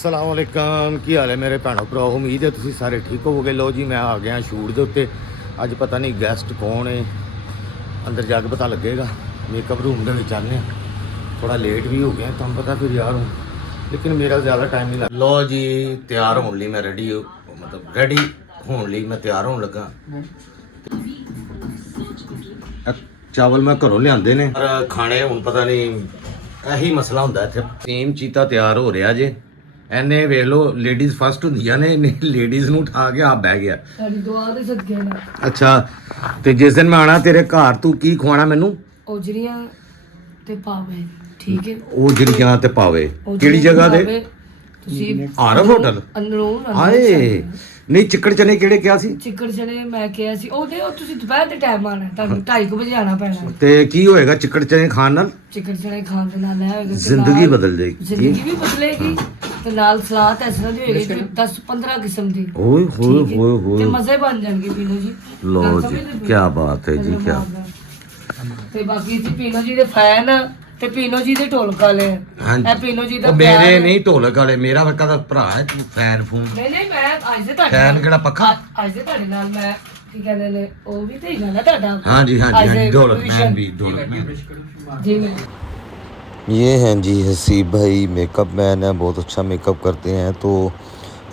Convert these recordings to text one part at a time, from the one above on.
अस्सलाम वालेकुम की हाल है मेरे भैनों भरा। उम्मीद है तुम सारे ठीक होवोगे। लो जी मैं आ गया शूट के उत्ते। अज पता नहीं गैसट कौन है, अंदर जाके पता लगेगा। मेकअप रूम के आने थोड़ा लेट भी हो गया, तुम पता फिर यार हूँ, लेकिन मेरा ज़्यादा टाइम नहीं लगा। लो जी तैयार होने लिए मैं रेडी, मतलब रेडी होने लिए मैं तैयार होने लगा। चावल मैं घरों लियाते ने पर खाने हूँ पता नहीं यही मसला होंगे इतने। सेम चीता तैयार हो रहा जे, एने वेख लो लेडीज फस्ट होंदियां ने, लेडीज नूं उठा के आप बह गया। अच्छा ते जिस दिन मैं आना तेरे घर तू की खवाना मैनू? ओजरियां ते पावे, ठीक है? ओजरियां ते पावे किहड़ी जगह ते? ਤੁਸੀਂ ਆਰਫ ਹੋਟਲ ਅੰਦਰੋਂ ਹਾਏ ਨਹੀਂ ਚਿੱਕੜ ਚਨੇ ਕਿਹੜੇ ਕਿਹਾ ਸੀ? ਚਿੱਕੜ ਚਨੇ ਮੈਂ ਕਿਹਾ ਸੀ ਉਹਦੇ ਉਹ ਤੁਸੀਂ ਦੁਪਹਿਰ ਦੇ ਟਾਈਮ ਆਣਾ, ਤੁਹਾਨੂੰ 2:30 ਵਜੇ ਆਣਾ ਪੈਣਾ। ਤੇ ਕੀ ਹੋਏਗਾ ਚਿੱਕੜ ਚਨੇ ਖਾਣ ਨਾਲ? ਚਿੱਕੜ ਚਨੇ ਖਾਣ ਦੇ ਨਾਲ ਇਹ ਹੋਏਗਾ ਜ਼ਿੰਦਗੀ ਬਦਲ ਜਾਏਗੀ। ਜ਼ਿੰਦਗੀ ਵੀ ਬਦਲੇਗੀ ਤੇ ਨਾਲ ਸਲਾਦ ਇਸ ਤਰ੍ਹਾਂ ਦੀ ਹੋਏਗੀ 10-15 ਕਿਸਮ ਦੀ। ਓਏ ਹੋਏ ਹੋਏ ਤੇ ਹੋਏ ਮਜ਼ੇ ਬਣ ਜਾਣਗੇ ਪੀਨੋ ਜੀ। ਲੋ ਜੀ ਕੀ ਬਾਤ ਹੈ ਜੀ ਕੀ। ਤੇ ਬਾਕੀ ਜੀ ਪੀਨੋ ਜੀ ਦੇ ਫੈਨ ਤੇ ਪੀਨੋ ਜੀ ਦੇ ਢੋਲਕ ਵਾਲੇ ਇਹ ਪੀਨੋ ਜੀ ਦਾ ਮੇਰੇ ਨਹੀਂ ਢੋਲਕ ਵਾਲੇ, ਮੇਰਾ ਵਰਗਾ ਦਾ ਭਰਾ ਹੈ ਤੂੰ ਫੈਨ ਫੂਨ। ਨਹੀਂ ਮੈਂ ਅੱਜ ਦੇ ਤੁਹਾਡੇ ਫੈਨ ਕਿਹੜਾ ਪੱਖਾ? ਅੱਜ ਦੇ ਤੁਹਾਡੇ ਨਾਲ ਮੈਂ ਕੀ ਕਹਿੰਦੇ ਨੇ ਉਹ ਵੀ ਤੇ ਗੱਲ ਹੈ ਤੁਹਾਡਾ। ਹਾਂਜੀ ਹਾਂਜੀ ਹਾਂਜੀ ढोलक मैन भी ढोलक मैन जी मैं ये हैं जी हसीब भाई, मेकअप मैन है, बहुत अच्छा मेकअप करते हैं। तो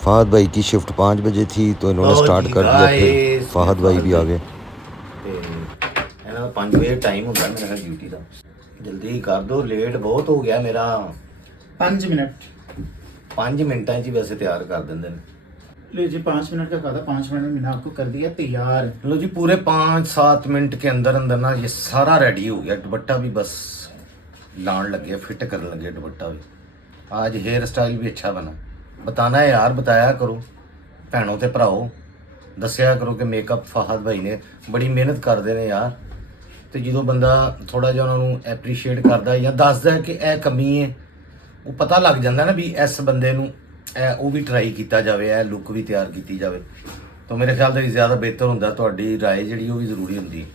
फहद भाई की शिफ्ट 5 बजे थी तो इन्होंने स्टार्ट कर दिया, फिर फहद भाई भी आ गए। ਇਹਨਾਂ ਦਾ 5 ਵਜੇ ਟਾਈਮ ਹੁੰਦਾ ਮੇਰਾ ਡਿਊਟੀ ਦਾ। ਜਲਦੀ ਕਰ ਦੋ, ਲੇਟ ਬਹੁਤ ਹੋ ਗਿਆ ਮੇਰਾ। 5 मिनट 5 ਮਿੰਟਾਂ 'ਚ ਹੀ ਵੈਸੇ ਤਿਆਰ ਕਰ ਦਿੰਦੇ ਨੇ। लो जी 5 मिनट का कहा, 5 मिनट में मैंने आपको कर दिया तैयार। लो जी पूरे 5-7 मिनट के अंदर अंदर ना ये सारा रेडी हो गया। दुपट्टा भी बस लान लगे, फिट करने लगे दुपट्टा भी। आज हेयर स्टाइल भी अच्छा बना। बताना है यार, बताया करो भैनों ते भराओ, दसिया करो कि मेकअप फहद भाई ने बड़ी मेहनत करते हैं यार। तो जो बंदा थोड़ा जिहा उन्होंने एप्रीशिएट करता या दसदा है कि यह कमी है, वो पता लग जाता ना भी इस बंदे नूं ਉਹ ਵੀ ਟਰਾਈ ਕੀਤਾ ਜਾਵੇ, ਇਹ ਲੁੱਕ ਵੀ ਤਿਆਰ ਕੀਤੀ ਜਾਵੇ। ਤਾਂ ਮੇਰੇ ਖਿਆਲ ਤੋਂ ਜ਼ਿਆਦਾ ਬਿਹਤਰ ਹੁੰਦਾ। ਤੁਹਾਡੀ ਰਾਏ ਜਿਹੜੀ ਉਹ ਵੀ ਜ਼ਰੂਰੀ ਹੁੰਦੀ है।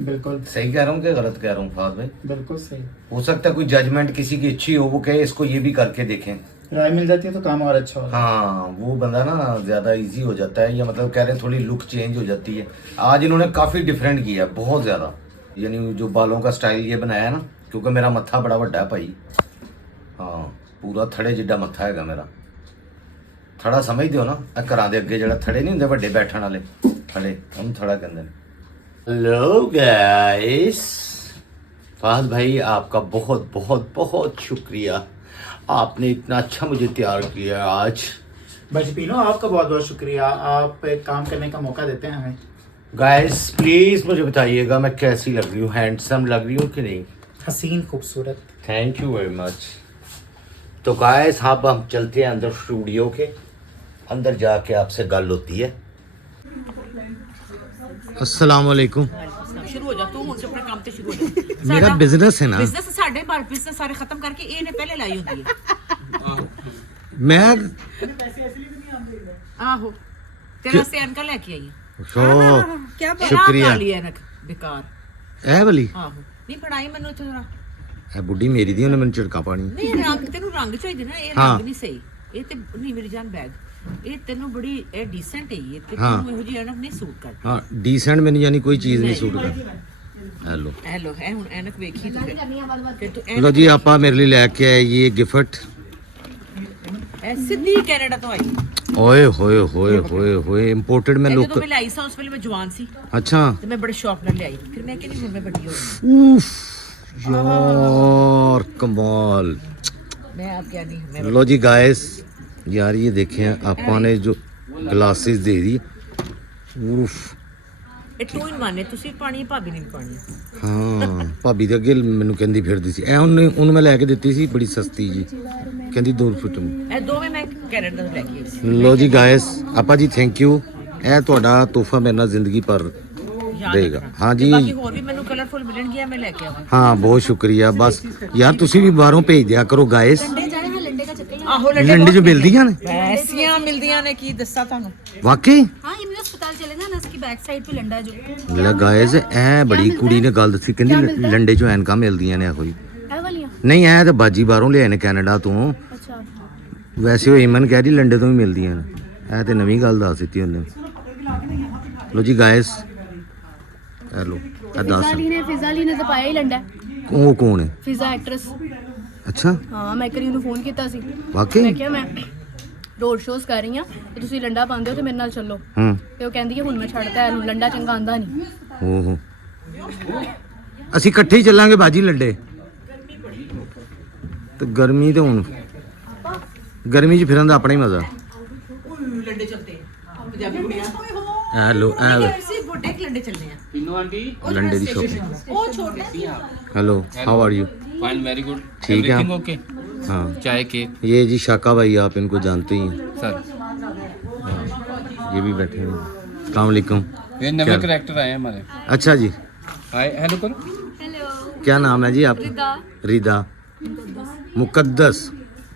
बिल्कुल सही कह रहा हूँ कि गलत कह रहा हूँ फहद भाई? बिल्कुल सही। हो सकता है कोई जजमेंट किसी की अच्छी हो, वो कहे इसको ये भी करके देखें, राय मिल जाती है तो काम और अच्छा होगा। हाँ वो बंदा ना ज़्यादा इजी हो जाता है, या मतलब कह रहे हैं थोड़ी लुक चेंज हो जाती है। आज इन्होंने काफ़ी डिफरेंट किया, बहुत ज़्यादा। यानी जो बालों का स्टाइल ये बनाया ना, क्योंकि मेरा मत्था बड़ा वड्डा है भाई। हाँ पूरा थड़े जिड्डा मत्था है मेरा। थड़ा समझते हो ना, घर के अगे जो थड़े नहीं होंगे ਵੱਡੇ बैठण वाले थड़े, हम थड़ा कहते हैं। हेलो गाइस, फहद भाई आपका बहुत बहुत बहुत शुक्रिया, आपने इतना अच्छा मुझे तैयार किया आज। बस पीनो आपका बहुत बहुत शुक्रिया, आप एक काम करने का मौका देते हैं हमें। गाइस प्लीज़ मुझे बताइएगा मैं कैसी लग रही हूँ, हैंडसम लग रही हूँ कि नहीं? हसीन खूबसूरत। Thank you very much. तो गाइस अब हम चलते हैं अंदर स्टूडियो के अंदर, जाके आपसे गल होती है। अस्सलाम वालेकुम। शुरू हो जा तू हुन से अपना काम ते शुरू हो जा। मेरा बिजनेस है ना, बिजनेस साडे बार बिजनेस सारे खत्म करके ए ने पहले लाई होंदी है। मैं आहो तेरा से अनका लेके आई है। सो क्या शुक्रिया। वाली अनक बेकार ए वाली आहो नहीं पढ़ाई मैनू इथे जरा ए बुढ़ी मेरी दी उन्हें मैंने झिड़का पानी। नहीं रंग तेनू रंग चाहिए ना, ये हाँ। रंग नहीं सही। ये ते नहीं मेरी जान बैग ये तेनू बड़ी ए डिसेंट है, ये ते हाँ। तेनू ਇਹੋ ਜਿਹੀ अनक नहीं सूट कर। हाँ डिसेंट मैंने यानी कोई चीज़ नहीं सूट कर। हेलो हेलो है हुन अनक वेखी तू फिर तू लो जी आपा मेरे लिए लेके आए ये गिफ्ट। सिद्धी कनाडा तो आई। ओए होए होए होए होए इंपोर्टेड में ਜਦੋਂ लोग। ਮੈਂ ਲਾਈ ਸਾਂ ਉਸ ਵੇਲੇ ਮੈਂ ਜਵਾਨ ਸੀ अच्छा ਤੇ ਮੈਂ ਬੜੇ ਸ਼ੌਕ ਨਾਲ ਲਿਆਈ, ਫਿਰ ਮੈਂ ਕਹਿੰਦੀ ਹੁਣ ਮੈਂ ਵੱਡੀ ਹੋ ਗਈ। उफ यार कमाल। मैं आप क्या नहीं मैं लो जी गाइस यार ये देखें आपा ने जो ग्लासेस दे दी। उफ ਇਹ 2 in 1 ਹੈ, ਤੁਸੀਂ ਪਾਣੀ ਭਾਬੀ ਨੇ ਵੀ ਪਾਣੀ। ਹਾਂ ਭਾਬੀ ਦੇ ਅੱਗੇ ਮੈਨੂੰ ਕਹਿੰਦੀ ਫਿਰਦੀ ਸੀ ਐ, ਉਹਨੂੰ ਮੈਂ ਲੈ ਕੇ ਦਿੱਤੀ ਸੀ ਬੜੀ ਸਸਤੀ ਜੀ, ਕਹਿੰਦੀ 2 ਰੁਪਏ। ਇਹ ਦੋਵੇਂ ਮੈਂ ਕੈਨੇਡਾ ਤੋਂ ਲੈ ਕੇ ਆਈ ਸੀ। ਲੋ ਜੀ ਗਾਇਸ ਆਪਾ ਜੀ ਥੈਂਕ ਯੂ, ਇਹ ਤੁਹਾਡਾ ਤੋਹਫਾ ਮੇਰੇ ਨਾਲ ਜ਼ਿੰਦਗੀ ਭਰ ਦੇਗਾ। ਹਾਂ ਜੀ ਬਾਕੀ ਹੋਰ ਵੀ ਮੈਨੂੰ ਕਲਰਫੁਲ ਮਿਲਣਗੇ, ਮੈਂ ਲੈ ਕੇ ਆਵਾਂ। ਹਾਂ ਬਹੁਤ ਸ਼ੁਕਰੀਆ। ਬਸ ਯਾਰ ਤੁਸੀਂ ਵੀ ਬਾਹਰੋਂ ਭੇਜ ਦਿਆ ਕਰੋ ਗਾਇਸ। ਆਹੋ ਲੰਡੇ ਚ ਮਿਲਦੀਆਂ ਨੇ, ਐਸੀਆਂ ਮਿਲਦੀਆਂ ਨੇ ਕੀ ਦੱਸਾਂ ਤੁਹਾਨੂੰ। ਵਾਕਈ हाँ ये मेरे अस्पताल चले ना ना उसकी बैक साइड पे लंडा जो ਲੈ ਗਾਇਸ ਐ ਬੜੀ ਕੁੜੀ ਨੇ ਗੱਲ ਦੱਸੀ, ਕਹਿੰਦੀ ਲੰਡੇ ਚੋਂ ਐਨਕਾਂ ਮਿਲਦੀਆਂ ਨੇ। ਇਹੋ है वालियां। ਨਹੀਂ ਐ ਤਾਂ ਬਾਜੀ ਬਾਹਰੋਂ ਲਿਆਏ ਨੇ ਕੈਨੇਡਾ ਤੋਂ। अच्छा ਵੈਸੇ ਉਹ ਈਮਨ ਕਹਿ ਰਹੀ ਲੰਡੇ ਤੋਂ ਵੀ ਮਿਲਦੀਆਂ ਨੇ, ਇਹ ਤੇ ਨਵੀਂ ਗੱਲ ਦੱਸ ਦਿੱਤੀ ਉਹਨੇ। ਲੋ ਜੀ ਗਾਇਸ, ਹੈਲੋ ਇਹ ਦੱਸ ਫਿਜ਼ਾ ਨੇ ਤਾਂ ਪਾਇਆ ਹੀ ਲੰਡਾ। ਉਹ ਕੌਣ ਹੈ? ਫਿਜ਼ਾ ਐਕਟਰੈਸ। ਅੱਛਾ ਹਾਂ, ਮੈਂ ਇੱਕ ਵਾਰੀ ਉਹਨੂੰ ਫੋਨ ਕੀਤਾ ਸੀ, ਵਾਕਈ? ਮੈਂ ਕਿਹਾ ਮੈਂ ਰੋਡ ਸ਼ੋਜ਼ ਕਰ ਰਹੀ ਹਾਂ ਤੇ ਤੁਸੀਂ ਲੰਡਾ ਪਾਉਂਦੇ ਹੋ ਤੇ ਮੇਰੇ ਨਾਲ ਚੱਲੋ। ਤੇ ਉਹ ਕਹਿੰਦੀ ਕਿ ਹੁਣ ਮੈਂ ਛੱਡਤਾ ਇਹਨੂੰ, ਲੰਡਾ ਚੰਗਾ ਆਂਦਾ ਨਹੀਂ। ਓਹੋ, ਅਸੀਂ ਇਕੱਠੇ ਹੀ ਚੱਲਾਂਗੇ ਬਾਜੀ ਲੰਡੇ। ਤੇ ਗਰਮੀ ਤੇ ਹੁਣ ਗਰਮੀ 'ਚ ਫਿਰਨ ਦਾ ਆਪਣਾ ਹੀ ਮਜ਼ਾ। ਲੰਡੇ ਚਲਤੇ ਪੰਜਾਬੀ ਕੁੜੀਆਂ ਹੈਲੋ ਅਸੀਂ ਬੁਟੇਕ ਲੰਡੇ ਚੱਲਨੇ ਆ। पिनो आंटी ਲੰਡੇ ਦੀ ਸ਼ੋਪਿੰਗ। ਉਹ ਛੋਟੇ hello, how are you? Fine very good ठीक है। एवरीथिंग ओके हाँ, चाय केक ये जी शाका भाई, आप इनको जानते ही हैं, सर ये भी बैठे हैं। अस्सलाम वालेकुम। ये नवे क्या? करैक्टर आए हैं हमारे। अच्छा जी, हाय हेलो करो। हेलो, क्या नाम है जी आपका? रिदा। रिदा मुकद्दस,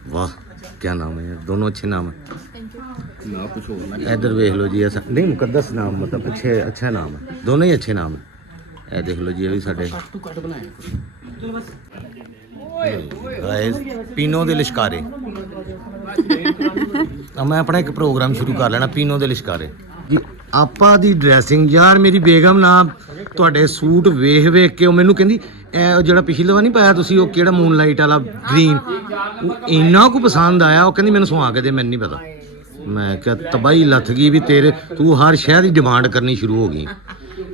वाह क्या नाम है यार, दोनों अच्छे नाम है। ना कुछ और ना इधर देख लो जी, ऐसा नहीं मुकद्दस नाम मतलब अच्छे, अच्छा नाम है, दोनों ही अच्छे नाम है। ਇਹ ਦੇਖ ਲਓ ਜੀ, ਇਹ ਵੀ ਸਾਡੇ कट बनाए ਗਾਇਸ ਪੀਨੋ ਦੇ ਲਿਸ਼ਕਾਰੇ। ਤਾਂ ਮੈਂ ਆਪਣਾ ਇੱਕ ਪ੍ਰੋਗਰਾਮ ਸ਼ੁਰੂ ਕਰ ਲੈਣਾ, ਪੀਨੋ ਦੇ ਲਿਸ਼ਕਾਰੇ ਜੀ। ਆਪਾਂ ਦੀ ਡਰੈਸਿੰਗ ਯਾਰ, ਮੇਰੀ ਬੇਗਮ ਨਾ ਤੁਹਾਡੇ ਸੂਟ ਵੇਖ ਵੇਖ ਕੇ ਉਹ ਮੈਨੂੰ ਕਹਿੰਦੀ ਇਹ ਜਿਹੜਾ ਪਿਛਲੀ ਵਾਰ ਨਹੀਂ ਪਾਇਆ ਤੁਸੀਂ, ਉਹ ਕਿਹੜਾ ਮੂਨ ਲਾਈਟ ਵਾਲਾ ਗ੍ਰੀਨ, ਉਹ ਇੰਨਾ ਕੁ ਪਸੰਦ ਆਇਆ, ਉਹ ਕਹਿੰਦੀ ਮੈਨੂੰ ਸਵਾ ਕੇ ਦੇ, ਮੈਨੂੰ ਨਹੀਂ ਪਤਾ। ਮੈਂ ਕਿਹਾ ਤਬਾਹੀ ਲੱਥ ਗਈ ਵੀ ਤੇਰੇ, ਤੂੰ ਹਰ ਸ਼ਹਿਰ ਦੀ ਡਿਮਾਂਡ ਕਰਨੀ ਸ਼ੁਰੂ ਹੋ ਗਈ।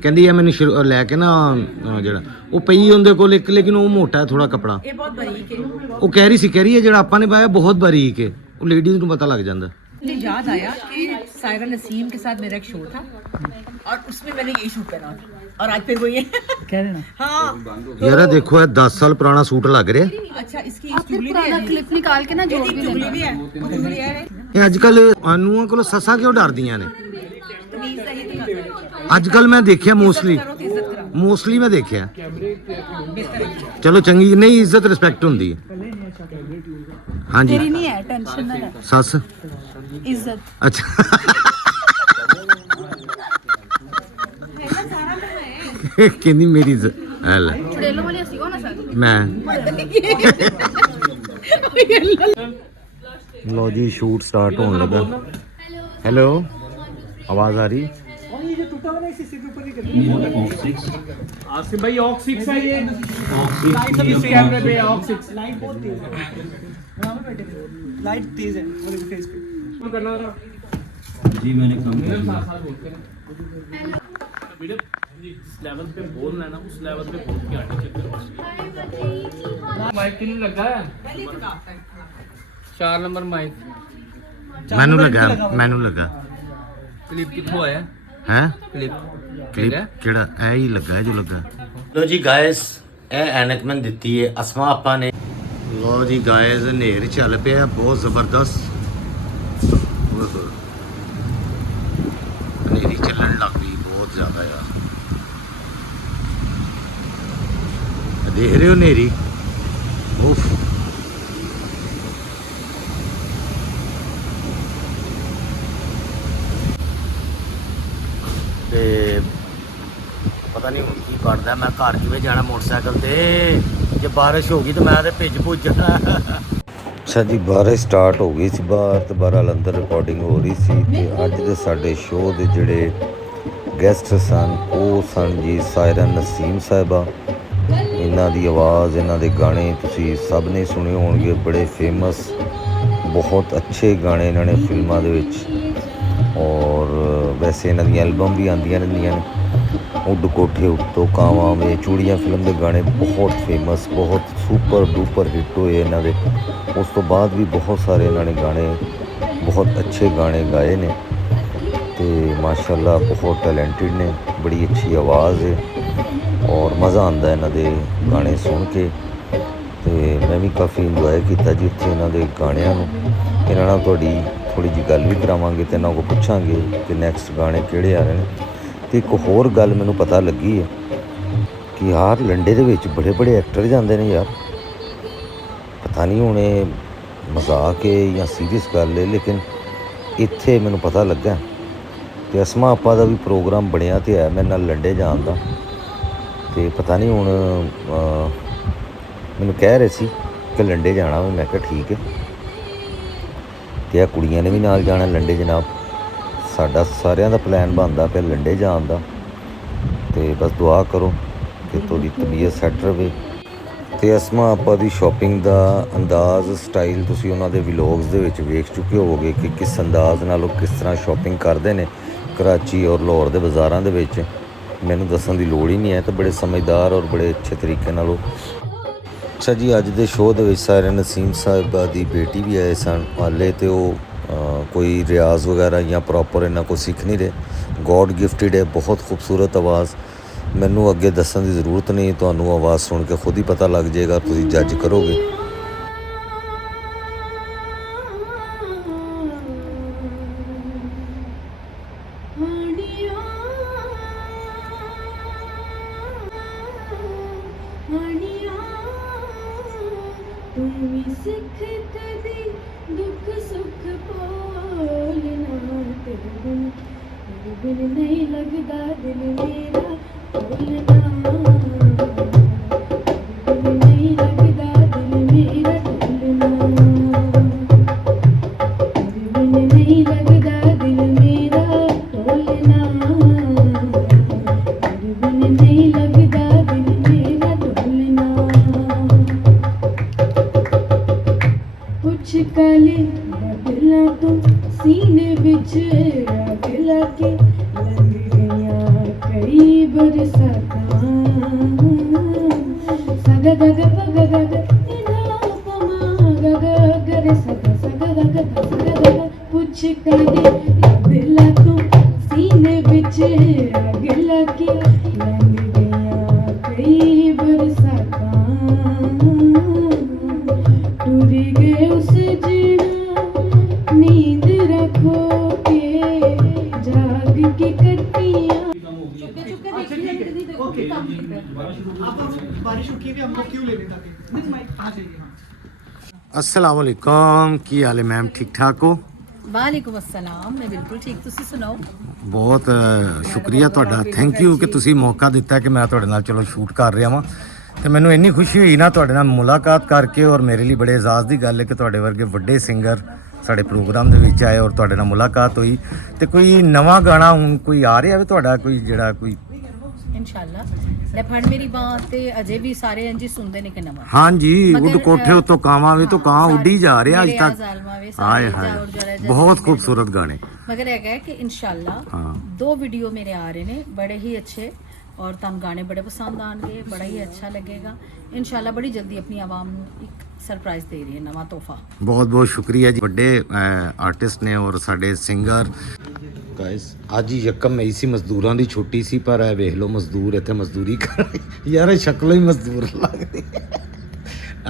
ਕਹਿੰਦੀ ਇਹ ਮੈਨੂੰ ਲੈ ਕੇ ਨਾ ਜਿਹੜਾ ਉਹ ਪਈ ਉਹਦੇ ਕੋਲ ਇੱਕ, ਲੇਕਿਨ ਉਹ ਮੋਟਾ ਹੈ ਥੋੜਾ ਕਪੜਾ। ਇਹ ਬਹੁਤ ਬਰੀਕ ਹੈ। ਉਹ ਕਹਿ ਰਹੀ ਹੈ ਜਿਹੜਾ ਆਪਾਂ ਨੇ ਪਾਇਆ ਬਹੁਤ ਬਾਰੀਕ ਹੈ, ਉਹ ਲੇਡੀਜ਼ ਨੂੰ ਪਤਾ ਲੱਗ ਜਾਂਦਾ। मुझे याद आया कि सायरा नसीम के साथ मेरा एक शो था और उसमें मैंने यही सूट पहना था और आज फिर वो ये कह रहे ना। हाँ ਯਾਰ ਇਹ ਦੇਖੋ, ਇਹ 10 ਸਾਲ ਪੁਰਾਣਾ ਸੂਟ ਲੱਗ ਰਿਹਾ। अच्छा, इसकी आपने चुगली भी पुराना है। क्लिप निकाल के ना जोड़ भी चुगली देना। भी है, वो चुगली है। ਇਹ ਅੱਜ ਕੱਲ ਨੂੰਹਾਂ ਕੋਲੋਂ ਸੱਸਾਂ ਕਿਉਂ ਡਰਦੀਆਂ ਨੇ? तमीज है, ये दिखाते हैं। ਅੱਜ ਕੱਲ ਮੈਂ ਦੇਖਿਆ ਮੋਸਟਲੀ करो तो इज्जत करो। ਮੈਂ ਦੇਖਿਆ। ਚਲੋ ਚੰਗੀ ਨਹੀਂ, ਇੱਜ਼ਤ ਰਿਸਪੈਕਟ ਹੁੰਦੀ ਹੈ। ਹਾਂਜੀ तेरी नहीं है, टेंशन ना ले। ਸੱਸ, इज्जत ਅੱਛਾ ਕਹਿੰਦੀ ਮੇਰੀ ਇੱਜ਼ਤ ਹੈ ਲੈ चुड़ैलों वाली हंसी हो ना सर। ਮੈਂ। ਲੋ ਜੀ, ਸ਼ੂਟ ਸਟਾਰਟ ਹੋਣ ਲੱਗਾ। ਹੈਲੋ, ਆਵਾਜ਼ ਆ ਰਹੀ? आसिफ भाई ऑक 6 है ये लाइट अभी कैमरे पे ऑक 6 लाइट बहुत तेज है, लाइट तेज है मेरे फेस पे करना रहा जी। मैंने कम वीडियो जिस लेवल पे बोलना है ना, उस लेवल पे बोल के आगे चलते। माइक के लिए लगा है 4 नंबर माइक, ਮੈਨੂੰ ਲੱਗਾ क्लिप कितों आया ਹੈ क्लिप ਕਲਿੱਪ ਕਿਹੜਾ? ਇਹ ਹੀ ਲੱਗਾ ਹੈ ਜੋ ਲੱਗਾ। ਲੋ ਜੀ ਗਾਇਸ, ਇਹ ਐਨਕ ਮੈਂ ਦਿੱਤੀ ਹੈ ਅਸਮਾ ਆਪਾਂ ਨੇ। ਲੋ ਜੀ ਗਾਇਸ, ਹਨੇਰ ਚੱਲ ਪਿਆ ਬਹੁਤ ਜ਼ਬਰਦਸਤ। ਹਨੇਰੀ ਚੱਲਣ ਲੱਗ ਪਈ ਬਹੁਤ ਜ਼ਿਆਦਾ ਯਾਰ, ਦੇਖ ਰਹੇ ਹੋ ਹਨੇਰੀ? ਉਫ, ਤੇ ਪਤਾ ਨਹੀਂ ਹੁਣ ਕੀ ਕਰਦਾ। ਮੈਂ ਘਰ ਕਿਵੇਂ ਜਾਣਾ ਮੋਟਰਸਾਈਕਲ ਤੇ, ਜੇ ਬਾਰਿਸ਼ ਹੋ ਗਈ ਤਾਂ ਮੈਂ ਤੇ ਭੁੱਜ ਜਾਣਾ। ਅੱਛਾ ਜੀ, ਬਾਰਿਸ਼ ਸਟਾਰਟ ਹੋ ਗਈ ਸੀ ਬਾਹਰ ਤੇ ਬਾਹਰ ਅੰਦਰ ਰਿਕਾਰਡਿੰਗ ਹੋ ਰਹੀ ਸੀ। ਤੇ ਅੱਜ ਦੇ ਸਾਡੇ ਸ਼ੋਅ ਦੇ ਜਿਹੜੇ ਗੈਸਟ ਸਨ ਉਹ ਸਨ ਜੀ ਸਾਇਰਾ ਨਸੀਮ ਸਾਹਿਬਾ। ਇਹਨਾਂ ਦੀ ਆਵਾਜ਼, ਇਹਨਾਂ ਦੇ ਗਾਣੇ ਤੁਸੀਂ ਸਭ ਨੇ ਸੁਣੇ ਹੋਣਗੇ, ਬੜੇ ਫੇਮਸ, ਬਹੁਤ ਅੱਛੇ ਗਾਣੇ ਇਹਨਾਂ ਨੇ ਫਿਲਮਾਂ ਦੇ ਵਿੱਚ। ਔਰ ਵੈਸੇ ਇਹਨਾਂ ਦੀਆਂ ਐਲਬਮ ਵੀ ਆਉਂਦੀਆਂ ਰਹਿੰਦੀਆਂ ਨੇ, ਉੱਡ ਕੋਠੇ ਉੱਤੋਂ ਕਾਵਾਂ ਵੇ, ਚੂੜੀਆਂ ਫਿਲਮ ਦੇ ਗਾਣੇ ਬਹੁਤ ਫੇਮਸ, ਬਹੁਤ ਸੁਪਰ ਡੂਪਰ ਹਿੱਟ ਹੋਏ ਇਹਨਾਂ ਦੇ। ਉਸ ਤੋਂ ਬਾਅਦ ਵੀ ਬਹੁਤ ਸਾਰੇ ਇਹਨਾਂ ਨੇ ਗਾਣੇ, ਬਹੁਤ ਅੱਛੇ ਗਾਣੇ ਗਾਏ ਨੇ ਤੇ ਮਾਸ਼ਾਅੱਲਾ ਬਹੁਤ ਟੈਲੈਂਟਡ ਨੇ, ਬੜੀ ਅੱਛੀ ਆਵਾਜ਼ ਹੈ ਔਰ ਮਜ਼ਾ ਆਉਂਦਾ ਇਹਨਾਂ ਦੇ ਗਾਣੇ ਸੁਣ ਕੇ। ਤੇ ਮੈਂ ਵੀ ਕਾਫੀ ਇੰਜੋਏ ਕੀਤਾ ਜੀ ਉੱਥੇ ਇਹਨਾਂ ਦੇ ਗਾਣਿਆਂ ਨੂੰ। ਇਹਨਾਂ ਨਾਲ ਤੁਹਾਡੀ ਥੋੜ੍ਹੀ ਜਿਹੀ ਗੱਲ ਵੀ ਕਰਾਵਾਂਗੇ ਤੇ ਇਹਨਾਂ ਕੋਲ ਪੁੱਛਾਂਗੇ ਕਿ ਨੈਕਸਟ ਗਾਣੇ ਕਿਹੜੇ ਆ ਰਹੇ ਨੇ। ਤੇ ਇੱਕ ਹੋਰ ਗੱਲ ਮੈਨੂੰ ਪਤਾ ਲੱਗੀ ਹੈ ਕਿ ਯਾਰ ਲੰਡੇ ਦੇ ਵਿੱਚ ਬੜੇ ਬੜੇ ਐਕਟਰ ਜਾਂਦੇ ਨੇ ਯਾਰ, ਪਤਾ ਨਹੀਂ ਹੁਣ ਇਹ ਮਜ਼ਾਕ ਹੈ ਜਾਂ ਸੀਰੀਅਸ ਗੱਲ ਹੈ, ਲੇਕਿਨ ਇੱਥੇ ਮੈਨੂੰ ਪਤਾ ਲੱਗਾ। ਤੇ ਅਸਮਾ ਆਪਾ ਦਾ ਵੀ ਪ੍ਰੋਗਰਾਮ ਬਣਿਆ ਤੇ ਹੈ ਮੇਰੇ ਨਾਲ ਲੰਡੇ ਜਾਣ ਦਾ। ਤੇ ਪਤਾ ਨਹੀਂ ਹੁਣ ਮੈਨੂੰ ਕਹਿ ਰਹੇ ਸੀ ਕਿ ਲੰਡੇ ਜਾਣਾ ਵਾ। ਮੈਂ ਕਿਹਾ ਠੀਕ ਹੈ। ਤੇ ਇਹ ਕੁੜੀਆਂ ਨੇ ਵੀ ਨਾਲ ਜਾਣਾ ਲੰਡੇ ਜਨਾਬ। ਸਾਡਾ ਸਾਰਿਆਂ ਦਾ ਪਲਾਨ ਬਣਦਾ ਪਿਆ ਲੰਡੇ ਜਾਣ ਦਾ, ਤੇ ਬਸ ਦੁਆ ਕਰੋ ਕਿ ਤੁਹਾਡੀ ਤਬੀਅਤ ਸੈੱਟ ਰਵੇ। ਤੇ ਅਸਮਾ ਆਪਾਂ ਦੀ ਸ਼ਾਪਿੰਗ ਦਾ ਅੰਦਾਜ਼ ਸਟਾਈਲ ਤੁਸੀਂ ਉਹਨਾਂ ਦੇ ਵਲੌਗਸ ਦੇ ਵਿੱਚ ਵੇਖ ਚੁੱਕੇ ਹੋਵੋਗੇ ਕਿ ਕਿਸ ਅੰਦਾਜ਼ ਨਾਲ ਉਹ ਕਿਸ ਤਰ੍ਹਾਂ ਸ਼ਾਪਿੰਗ ਕਰਦੇ ਨੇ ਕਰਾਚੀ ਔਰ ਲਾਹੌਰ ਦੇ ਬਾਜ਼ਾਰਾਂ ਦੇ ਵਿੱਚ। ਮੈਨੂੰ ਦੱਸਣ ਦੀ ਲੋੜ ਹੀ ਨਹੀਂ ਹੈ, ਤੇ ਬੜੇ ਸਮਝਦਾਰ ਔਰ ਬੜੇ ਅੱਛੇ ਤਰੀਕੇ ਨਾਲ ਉਹ। ਅੱਛਾ ਜੀ, ਅੱਜ ਦੇ ਸ਼ੋਅ ਦੇ ਵਿੱਚ ਸਾਰੇ ਨਸੀਮ ਸਾਹਿਬਾ ਦੀ ਬੇਟੀ ਵੀ ਆਏ ਸਨ ਹਾਲੇ, ਤੇ ਉਹ ਕੋਈ ਰਿਆਜ਼ ਵਗੈਰਾ ਜਾਂ ਪ੍ਰੋਪਰ ਇਹਨਾਂ ਕੋਲ ਸਿੱਖ ਨਹੀਂ ਰਹੇ। ਗੋਡ ਗਿਫਟਿਡ ਹੈ, ਬਹੁਤ ਖੂਬਸੂਰਤ ਆਵਾਜ਼। ਮੈਨੂੰ ਅੱਗੇ ਦੱਸਣ ਦੀ ਜ਼ਰੂਰਤ ਨਹੀਂ, ਤੁਹਾਨੂੰ ਆਵਾਜ਼ ਸੁਣ ਕੇ ਖੁਦ ਹੀ ਪਤਾ ਲੱਗ ਜਾਏਗਾ, ਤੁਸੀਂ ਜੱਜ ਕਰੋਗੇ। ਸਿੱਖ ਕਦੀ ਦੁੱਖ ਸੁੱਖ ਬੋਲਣਾ, ਤੇਰੇ ਬਿਨ ਨਹੀਂ ਲੱਗਦਾ ਦਿਲ ਮੇਰਾ ਬੋਲਣਾ, ਤੇਰੇ ਬਿਨ ਨਹੀਂ ਲੱਗਦਾ ਦਿਲ ਮੇਰਾ ਬੋਲਣਾ, ਤੇਰੇ ਬਿਨ ਨਹੀਂ ਲੱਗਦਾ ਦਿਲ ਮੇਰਾ ਬੋਲਣਾ, ਤੇਰੇ ਬਿਨ ਨਹੀਂ ਲੱਗਦਾ ਦਿਲ ਮੇਰਾ ਬੋਲਣਾ। ਕੁਛ ਕਾਲੇ ਬਦਲਾਂ ਤੋਂ ਸੀਨੇ ਵਿੱਚ ਰੱਖ ਲਾ ਕੇ ਲੰਘ ਗਈਆਂ ਕਈ ਬਰਸਾਤਾਂ, ਸਗਾ ਗਗਾ ਪਗਾ ਗਗਾ ਇਨਾ ਪਮਾ ਗਗਾ ਗਰੇ ਸਗਾ ਸਗਾ ਗਗਾ ਸਗਾ ਗਗਾ। ਕੁਛ ਕਾਲੇ ਬਦਲਾਂ ਤੋਂ ਸੀਨੇ ਵਿੱਚ ਰੱਖ ਲਾ ਕੇ ਲੰਘ ਗਈਆਂ ਕਈ ਬਰਸਾਤਾਂ, टूट गए उस जीना नींद रखो के जाग की कटियां। बारिश रुकी है, हम लोग क्यों लेने जाते अस्सलाम वालेकुम, की हाल है मैम? ठीक ठाक हो? वालेकुम अस्सलाम, मैं बिल्कुल ठीक, तुसी सुनाओ। ਬਹੁਤ ਸ਼ੁਕਰੀਆ ਤੁਹਾਡਾ, ਥੈਂਕ ਯੂ ਕਿ ਤੁਸੀਂ ਮੌਕਾ ਦਿੱਤਾ ਕਿ ਮੈਂ ਤੁਹਾਡੇ ਨਾਲ ਚਲੋ ਸ਼ੂਟ ਕਰ ਰਿਹਾ ਵਾਂ। ਤੇ ਮੈਨੂੰ ਇੰਨੀ ਖੁਸ਼ੀ ਹੋਈ ਨਾ ਤੁਹਾਡੇ ਨਾਲ ਮੁਲਾਕਾਤ ਕਰਕੇ, ਔਰ ਮੇਰੇ ਲਈ ਬੜੇ ਇਜ਼ਾਜ਼ ਦੀ ਗੱਲ ਹੈ ਕਿ ਤੁਹਾਡੇ ਵਰਗੇ ਵੱਡੇ ਸਿੰਗਰ ਸਾਡੇ ਪ੍ਰੋਗਰਾਮ ਦੇ ਵਿੱਚ ਆਏ ਔਰ ਤੁਹਾਡੇ ਨਾਲ ਮੁਲਾਕਾਤ ਹੋਈ। ਤੇ ਕੋਈ ਨਵਾਂ ਗਾਣਾ ਹੁਣ ਕੋਈ ਆ ਰਿਹਾ ਵੇ ਤੁਹਾਡਾ, ਕੋਈ ਜਿਹੜਾ ਕੋਈ इंशाल्लाह ले फड़ मेरी बात ते अजय भी सारे इंजी सुनदे ने कि नवा। हाँ जी, मगर, उड़ कोठे उतो कांवा वे तो कां उड़ी जा रहे आज तक। हाय हाय, बहुत खूबसूरत गाने। मगर है कि इंशाल्लाह हाँ। 2 वीडियो मेरे आ रहे ने बड़े ही अच्छे, और तुम गाने बड़े पसंद आएंगे, बड़ा ही अच्छा लगेगा इंशाल्लाह। बड़ी जल्दी अपनी आवाम को एक सरप्राइज दे रही है, नवा तोहफा। बहुत बहुत शुक्रिया जी, बड़े आर्टिस्ट ने और साडे सिंगर। गाइस ਅੱਜ ਹੀ ਯਕਮ ਮਈ ਸੀ, ਮਜ਼ਦੂਰਾਂ ਦੀ ਛੁੱਟੀ ਸੀ, ਪਰ ਇਹ ਵੇਖ ਲਓ ਮਜ਼ਦੂਰ ਇੱਥੇ ਮਜ਼ਦੂਰੀ ਕਰ ਰਹੇ ਯਾਰ, ਇਹ ਸ਼ਕਲੋਂ ਹੀ ਮਜ਼ਦੂਰ ਲੱਗਦੇ।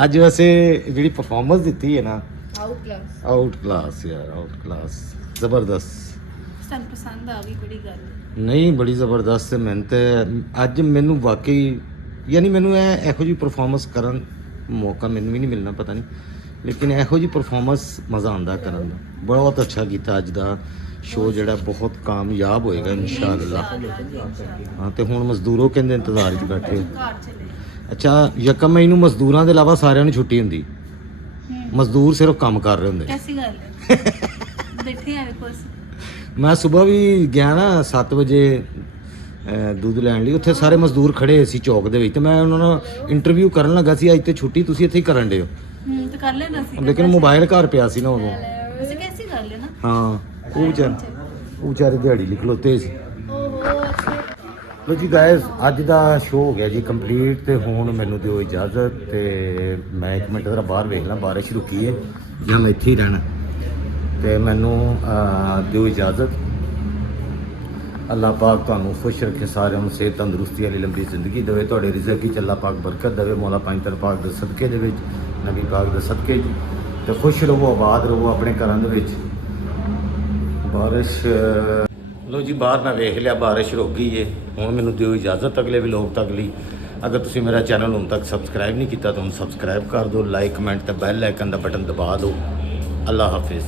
ਅੱਜ ਵੈਸੇ ਜਿਹੜੀ ਪਰਫਾਰਮੈਂਸ ਦਿੱਤੀ ਹੈ ਨਾ, ਆਊਟ ਕਲਾਸ ਯਾਰ, ਆਊਟ ਕਲਾਸ, ਜ਼ਬਰਦਸਤ। ਸਾਨੂੰ ਪਸੰਦ ਆ ਗਈ, ਬੜੀ ਗੱਲ ਨਹੀਂ ਬੜੀ ਜ਼ਬਰਦਸਤ। ਮੈਨੂੰ ਤੇ ਅੱਜ ਮੈਨੂੰ ਵਾਕਈ ਯਾਨੀ ਮੈਨੂੰ ਇਹੋ ਜਿਹੀ ਪਰਫਾਰਮੈਂਸ ਕਰਨ ਮੌਕਾ ਮੈਨੂੰ ਵੀ ਨਹੀਂ ਮਿਲਣਾ, ਪਤਾ ਨਹੀਂ, ਲੇਕਿਨ ਇਹੋ ਜਿਹੀ ਪਰਫਾਰਮੈਂਸ ਮਜ਼ਾ ਆਉਂਦਾ ਕਰਨ ਦਾ। ਬਹੁਤ ਅੱਛਾ ਕੀਤਾ ਅੱਜ ਦਾ ਸ਼ੋਅ, ਜਿਹੜਾ ਬਹੁਤ ਕਾਮਯਾਬ ਹੋਏਗਾ ਇਨਸ਼ਾਅੱਲਾ। ਹਾਂ, ਤੇ ਹੁਣ ਮਜ਼ਦੂਰੋ ਕਹਿੰਦੇ ਇੰਤਜ਼ਾਰ 'ਚ ਬੈਠੇ। ਅੱਛਾ, ਯਕਮ ਮਈ ਨੂੰ ਮਜ਼ਦੂਰਾਂ ਦੇ ਇਲਾਵਾ ਸਾਰਿਆਂ ਨੂੰ ਛੁੱਟੀ ਹੁੰਦੀ, ਮਜ਼ਦੂਰ ਸਿਰਫ ਕੰਮ ਕਰ ਰਹੇ ਹੁੰਦੇ। ਕੈਸੀ ਗੱਲ ਹੈ? ਬੈਠੇ ਆ ਵੇਖੋ। ਮੈਂ ਸਵੇਰ ਵੀ ਗਿਆ ਨਾ 7 ਵਜੇ ਦੁੱਧ ਲੈਣ ਲਈ, ਉੱਥੇ ਸਾਰੇ ਮਜ਼ਦੂਰ ਖੜੇ ਸੀ ਚੌਕ ਦੇ ਵਿੱਚ, ਤੇ ਮੈਂ ਉਹਨਾਂ ਨੂੰ ਇੰਟਰਵਿਊ ਕਰਨ ਲੱਗਾ ਸੀ, ਅੱਜ ਤੇ ਛੁੱਟੀ ਤੁਸੀਂ ਇੱਥੇ ਹੀ ਕਰਨ ਦੇ ਹੋ। ਤੇ ਕਰ ਲੈਣਾ ਸੀ, ਲੇਕਿਨ ਮੋਬਾਈਲ ਘਰ ਪਿਆ ਸੀ ਨਾ ਉਦੋਂ। ਵੈਸੇ ਕੈਸੀ ਗੱਲ ਹੈ ਨਾ। ਹਾਂ, ਉਹ ਵਿਚਾਰੇ ਦਿਹਾੜੀ ਲਿਖ ਲੋਤੇ ਸੀ। ਲੋ ਜੀ ਗਾਇਜ਼, ਅੱਜ ਦਾ ਸ਼ੋਅ ਹੋ ਗਿਆ ਜੀ ਕੰਪਲੀਟ, ਤੇ ਹੁਣ ਮੈਨੂੰ ਦਿਓ ਇਜਾਜ਼ਤ, ਤੇ ਮੈਂ 1 ਮਿੰਟ ਜ਼ਰਾ ਬਾਹਰ ਵੇਖ ਲਾਂ, ਬਾਰਿਸ਼ ਰੁਕੀ ਹੈ ਜਾਂ ਮੈਂ ਇੱਥੇ ਹੀ ਰਹਿਣਾ, ਤੇ ਮੈਨੂੰ ਦਿਓ ਇਜਾਜ਼ਤ। ਅੱਲਾਹ ਪਾਕ ਤੁਹਾਨੂੰ ਖੁਸ਼ ਰੱਖੇ, ਸਾਰਿਆਂ ਨੂੰ ਸਿਹਤ ਤੰਦਰੁਸਤੀ ਵਾਲੀ ਲੰਬੀ ਜ਼ਿੰਦਗੀ ਦੇਵੇ, ਤੁਹਾਡੇ ਰਿਜ਼ਕ ਵਿੱਚ ਅੱਲਾਹ ਪਾਕ ਬਰਕਤ ਦੇਵੇ, ਮੌਲਾ ਪੰਜਤਰ ਪਾਕ ਦੇ ਸਦਕੇ ਦੇ ਵਿੱਚ, ਨਬੀ ਪਾਕ ਦੇ ਸਦਕੇ 'ਚ, ਤੇ ਖੁਸ਼ ਰਹੋ, ਆਬਾਦ ਰਹੋ ਆਪਣੇ ਘਰਾਂ ਦੇ ਵਿੱਚ। ਬਾਰਿਸ਼ ਲੋ ਜੀ, ਬਾਹਰ ਮੈਂ ਵੇਖ ਲਿਆ ਬਾਰਿਸ਼ ਰੁਕ ਗਈ ਏ। ਹੁਣ ਮੈਨੂੰ ਦਿਓ ਇਜਾਜ਼ਤ ਅਗਲੇ ਵਲੋਗ ਤੱਕ ਲਈ। ਅਗਰ ਤੁਸੀਂ ਮੇਰਾ ਚੈਨਲ ਹੁਣ ਤੱਕ ਸਬਸਕ੍ਰਾਈਬ ਨਹੀਂ ਕੀਤਾ ਤਾਂ ਹੁਣ ਸਬਸਕ੍ਰਾਈਬ ਕਰ ਦਿਓ, ਲਾਈਕ ਕਮੈਂਟ ਤੇ ਬੈਲ ਆਈਕਨ ਦਾ ਬਟਨ ਦਬਾ ਦਿਓ। ਅੱਲਾਹ ਹਾਫਿਜ਼।